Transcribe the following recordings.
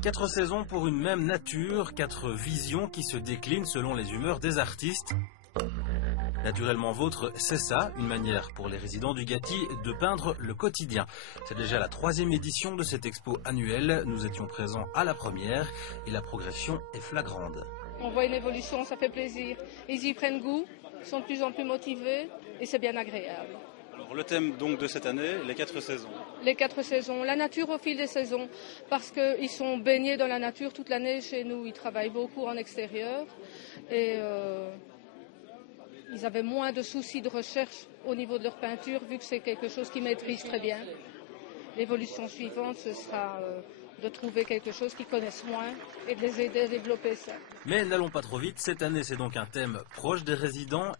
4 saisons pour une même nature, 4 visions qui se déclinent selon les humeurs des artistes. Naturellement Vôtre, c'est ça, une manière pour les résidents du Gâti de peindre le quotidien. C'est déjà la 3e édition de cette expo annuelle. Nous étions présents à la première et la progression est flagrante. On voit une évolution, ça fait plaisir. Ils y prennent goût, sont de plus en plus motivés et c'est bien agréable. Alors le thème donc de cette année, les 4 saisons. Les 4 saisons, la nature au fil des saisons, parce qu'ils sont baignés dans la nature toute l'année chez nous. Ils travaillent beaucoup en extérieur et ils avaient moins de soucis de recherche au niveau de leur peinture, vu que c'est quelque chose qu'ils maîtrisent très bien. L'évolution suivante, ce sera de trouver quelque chose qu'ils connaissent moins et de les aider à développer ça. Mais n'allons pas trop vite, cette année c'est donc un thème proche des résidents.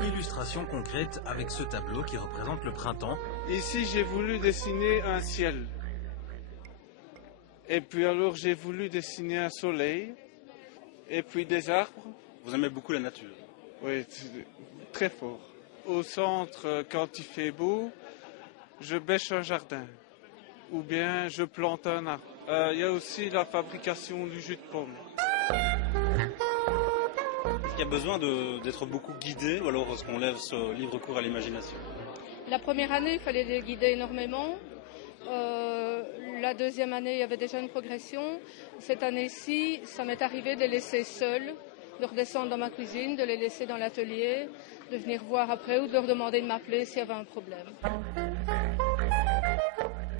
Illustration concrète avec ce tableau qui représente le printemps. Ici j'ai voulu dessiner un ciel. Et puis alors j'ai voulu dessiner un soleil. Et puis des arbres. Vous aimez beaucoup la nature? Oui, très fort. Au centre, quand il fait beau, je bêche un jardin. Ou bien je plante un arbre. Il y a aussi la fabrication du jus de pomme. Est-ce qu'il y a besoin d'être beaucoup guidé ou alors est-ce qu'on lève ce livre court à l'imagination? La première année, il fallait les guider énormément. La deuxième année, il y avait déjà une progression. Cette année-ci, ça m'est arrivé de les laisser seuls, de redescendre dans ma cuisine, de les laisser dans l'atelier, de venir voir après ou de leur demander de m'appeler s'il y avait un problème.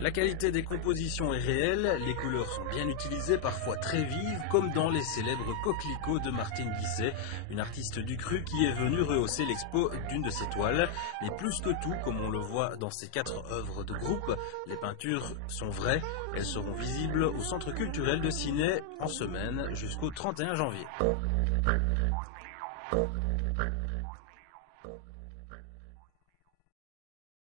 La qualité des compositions est réelle, les couleurs sont bien utilisées, parfois très vives, comme dans les célèbres coquelicots de Martine Guisset, une artiste du cru qui est venue rehausser l'expo d'une de ses toiles. Mais plus que tout, comme on le voit dans ces 4 œuvres de groupe, les peintures sont vraies. Elles seront visibles au Centre culturel de Ciney en semaine jusqu'au 31 janvier.